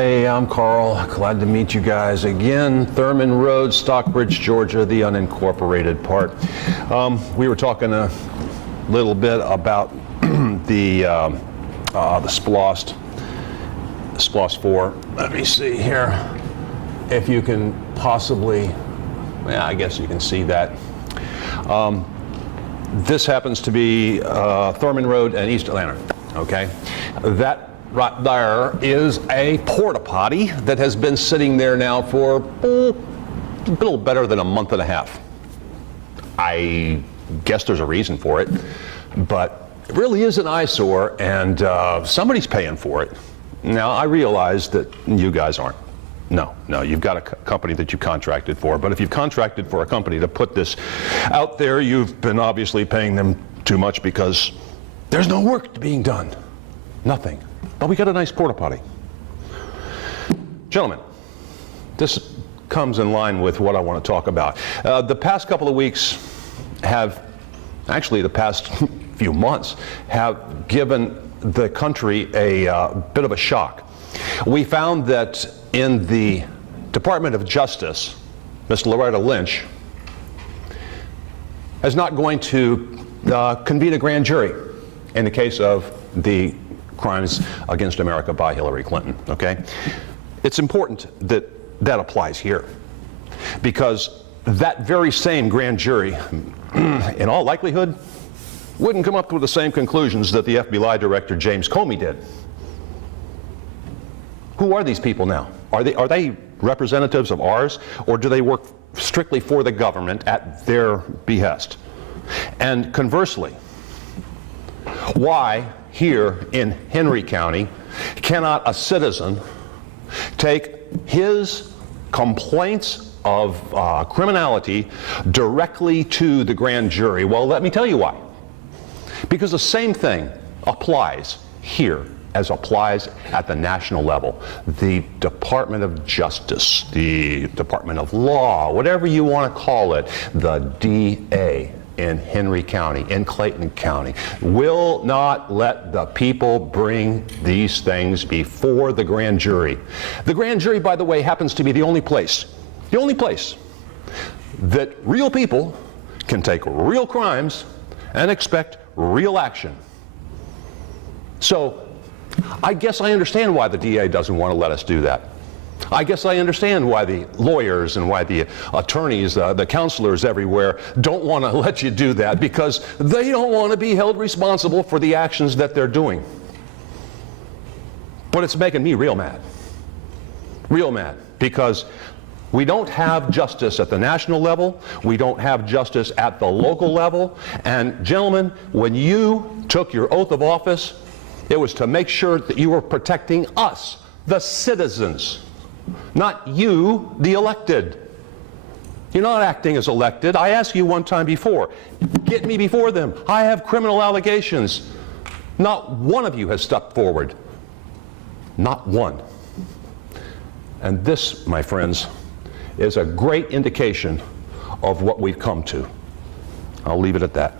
Hey, I'm Carl. Glad to meet you guys again. Thurman Road, Stockbridge, Georgia, the unincorporated part. We were talking a little bit about the SPLOST 4. Let me see here if you can possibly, yeah, I guess you can see that. This happens to be Thurman Road and East Atlanta, okay? That right there is a porta potty that has been sitting there now for a little better than a month and a half. I guess there's a reason for it, but it really is an eyesore, and somebody's paying for it. Now, I realize that you guys aren't. No, you've got a company that you contracted for, but if you've contracted for a company to put this out there, you've been obviously paying them too much because there's no work being done. Nothing. But we got a nice porta potty. Gentlemen, this comes in line with what I want to talk about. The past couple of weeks have, actually the past few months, have given the country a bit of a shock. We found that in the Department of Justice, Ms. Loretta Lynch is not going to convene a grand jury in the case of the crimes against America by Hillary Clinton, okay? It's important that that applies here, because that very same grand jury, in all likelihood, wouldn't come up with the same conclusions that the FBI director James Comey did. Who are these people now? Are they representatives of ours, or do they work strictly for the government at their behest? And conversely, why here in Henry County cannot a citizen take his complaints of criminality directly to the grand jury? Well, let me tell you why. Because the same thing applies here as applies at the national level. The Department of Justice, the Department of Law, whatever you want to call it, the DA in Henry County, in Clayton County, will not let the people bring these things before the grand jury. The grand jury, by the way, happens to be the only place that real people can take real crimes and expect real action. So I guess I understand why the DA doesn't want to let us do that. I guess I understand why the lawyers and why the attorneys, the counselors everywhere don't want to let you do that, because they don't want to be held responsible for the actions that they're doing. But it's making me real mad, because we don't have justice at the national level, we don't have justice at the local level, and gentlemen, when you took your oath of office, it was to make sure that you were protecting us, the citizens, not you, the elected. You're not acting as elected. I asked you one time before, get me before them. I have criminal allegations. Not one of you has stepped forward. Not one. And this, my friends, is a great indication of what we've come to. I'll leave it at that.